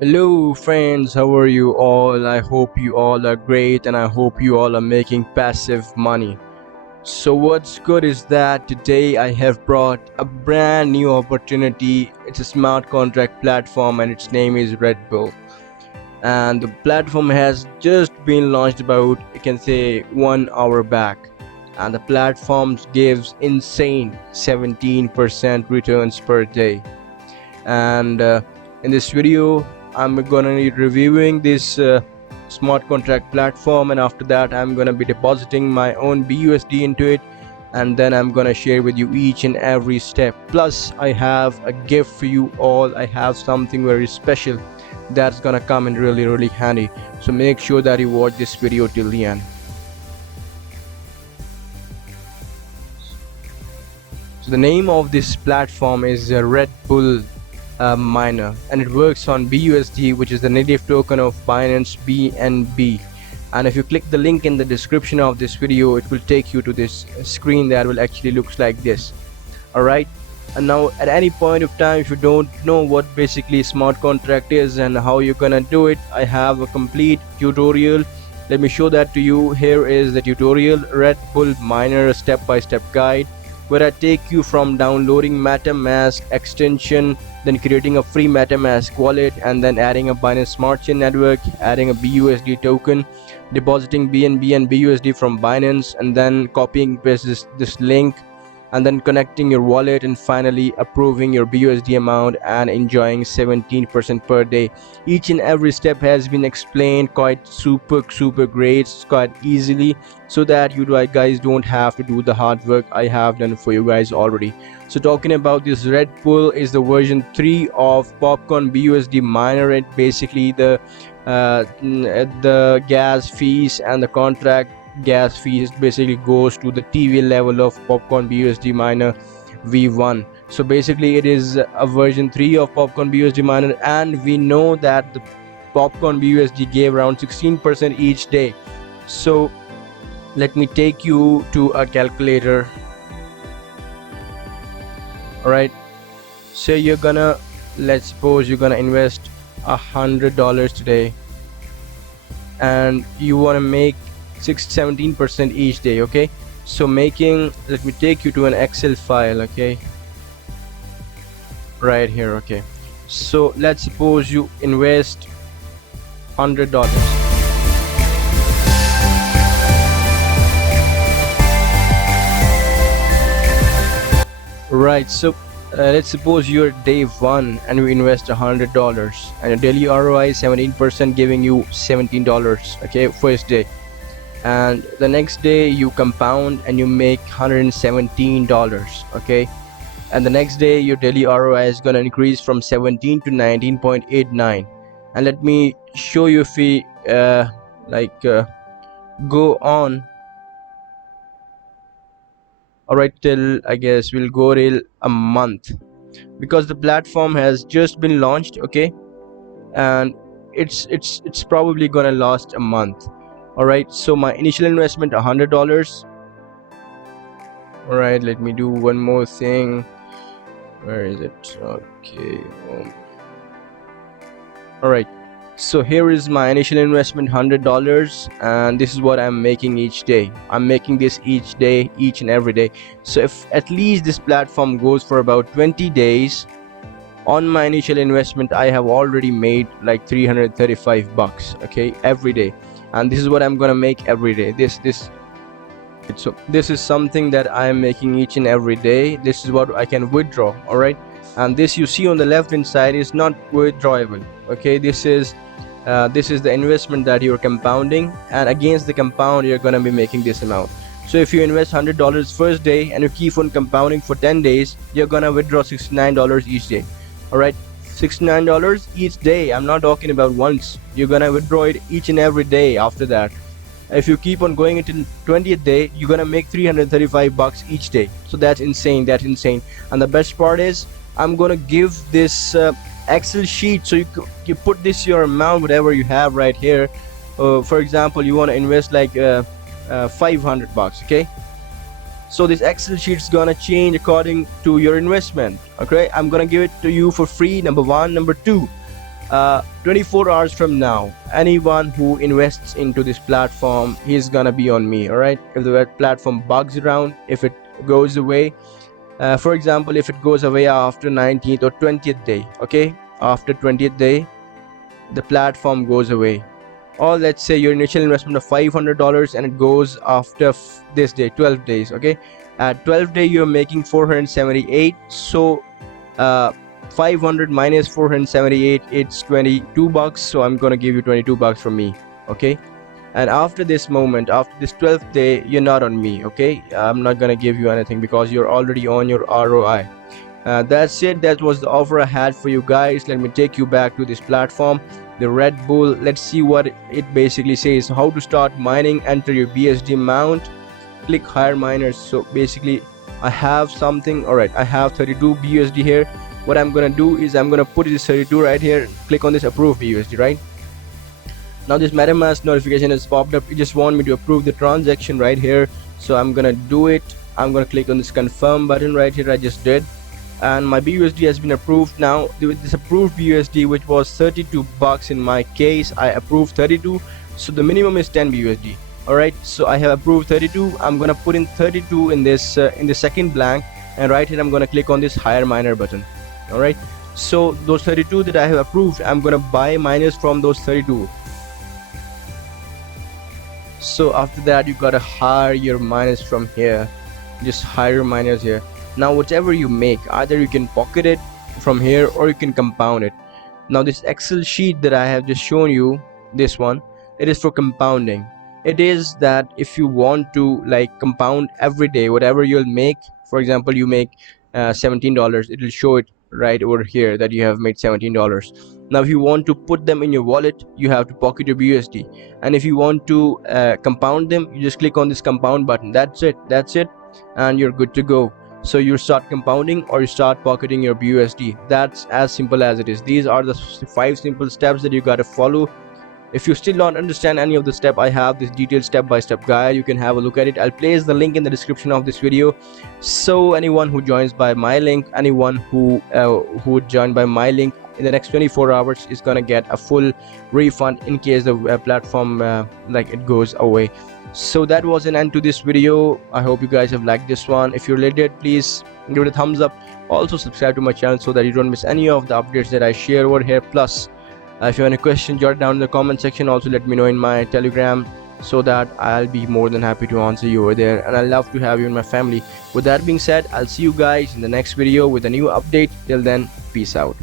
Hello friends, how are you all? I hope you all are great and I hope you all are making passive money. So what's good is that today I have brought a brand new opportunity. It's a smart contract platform and its name is RedBull. And the platform has just been launched about, you can say, 1 hour back. And the platform gives insane 17% returns per day. And in this video I'm gonna be reviewing this smart contract platform, and after that I'm gonna be depositing my own BUSD into it, and then I'm gonna share with you each and every step. Plus I have a gift for you all. I have something very special that's gonna come in really handy, so make sure that you watch this video till the end. So the name of this platform is RedBull Miner, and it works on BUSD, which is the native token of Binance BNB. And if you click the link in the description of this video, it will take you to this screen that will actually looks like this. Alright, and now at any point of time, if you don't know what basically smart contract is and how you're gonna do it, I have a complete tutorial. Let me show that to you. Here is the tutorial, RedBullMiner step-by-step guide, where I take you from downloading MetaMask extension, then creating a free MetaMask wallet, and then adding a Binance Smart Chain network, adding a BUSD token, depositing BNB and BUSD from Binance, and then copying paste this link, and then connecting your wallet, and finally approving your BUSD amount and enjoying 17% per day. Each and every step has been explained quite super great, quite easily, so that you guys don't have to do the hard work. I have done for you guys already. So talking about this, RedBull is the version 3 of Popcorn BUSD miner. It basically the gas fees and the contract gas fees basically goes to the TV level of Popcorn BUSD miner V1. So basically it is a version 3 of Popcorn BUSD miner, and we know that the Popcorn BUSD gave around 16% each day. So let me take you to a calculator. Alright, so let's suppose you're gonna invest $100 today and you want to make 17% each day. Okay, so let me take you to an Excel file. Okay, right here. Okay, so let's suppose you invest $100. Right, so let's suppose you're day 1 and you invest $100 and your daily ROI is 17%, giving you $17. Okay, first day, and the next day you compound and you make $117. Okay, and the next day your daily ROI is going to increase from 17 to 19.89. and let me show you if we go on. Alright, till I guess we'll go till a month, because the platform has just been launched. Okay, and it's probably gonna last a month. Alright, so my initial investment $100. Alright, let me do one more thing. Where is it? Okay, alright, so here is my initial investment $100, and this is what I'm making each day. I'm making this each day, each and every day. So if at least this platform goes for about 20 days, on my initial investment I have already made like $335. Okay, every day, and this is what I'm gonna make every day. So this is something that I am making each and every day. This is what I can withdraw. Alright, and this you see on the left hand side is not withdrawable. Okay, this is the investment that you're compounding, and against the compound you're gonna be making this amount. So if you invest $100 first day and you keep on compounding for 10 days, you're gonna withdraw $69 each day. Alright, $69 each day. I'm not talking about once. You're gonna withdraw it each and every day after that. If you keep on going until 20th day, you're gonna make $335 each day. So that's insane. And the best part is I'm gonna give this Excel sheet, so you put this your amount, whatever you have right here. For example, you want to invest like $500. Okay, so this Excel sheet is gonna change according to your investment. Okay, I'm gonna give it to you for free, number 1. Number 2, 24 hours from now, anyone who invests into this platform, he's gonna be on me. All right, if the platform bugs around, if it goes away, for example, if it goes away after 19th or 20th day, okay, after 20th day the platform goes away, or let's say your initial investment of $500 and it goes after this day, 12 days, okay, at 12th day you're making 478. So 500 minus 478, it's 22 bucks. So I'm gonna give you 22 bucks from me, okay. And after this moment, after this 12th day, you're not on me, okay. I'm not gonna give you anything because you're already on your ROI. That's it. That was the offer I had for you guys. Let me take you back to this platform, the Red Bull. Let's see what it basically says. How to start mining. Enter your BSD amount, click hire miners. So basically I have something. All right, I have 32 BUSD here. What I'm gonna do is I'm gonna put this 32 right here, click on this approve BUSD. Right now this MetaMask notification has popped up. You just want me to approve the transaction right here, so I'm gonna do it. I'm gonna click on this confirm button right here. I just did, and my BUSD has been approved. Now with this approved BUSD, which was 32 bucks in my case, I approved 32, so the minimum is 10 BUSD. All right, so I have approved 32. I'm gonna put in 32 in this in the second blank, and right here I'm gonna click on this hire miner button. All right, so those 32 that I have approved, I'm gonna buy miners from those 32. So after that you gotta hire your miners from here. Just hire your miners here. Now whatever you make, either you can pocket it from here or you can compound it. Now this Excel sheet that I have just shown you, this one, it is for compounding. It is that if you want to like compound every day whatever you'll make, for example you make $17, it will show it right over here that you have made $17. Now if you want to put them in your wallet, you have to pocket your BUSD, and if you want to compound them, you just click on this compound button. That's it, and you're good to go. So you start compounding or you start pocketing your BUSD. That's as simple as it is. These are the 5 simple steps that you got to follow. If you still don't understand any of the step, I have this detailed step-by-step guide. You can have a look at it. I'll place the link in the description of this video. So anyone who joins by my link, anyone who would join by my link in the next 24 hours is gonna get a full refund in case the platform like it goes away. So that was an end to this video. I hope you guys have liked this one. If you related, please give it a thumbs up. Also subscribe to my channel so that you don't miss any of the updates that I share over here. Plus if you have any questions, jot down in the comment section. Also let me know in my Telegram so that I'll be more than happy to answer you over there, and I love to have you in my family. With that being said, I'll see you guys in the next video with a new update. Till then, peace out.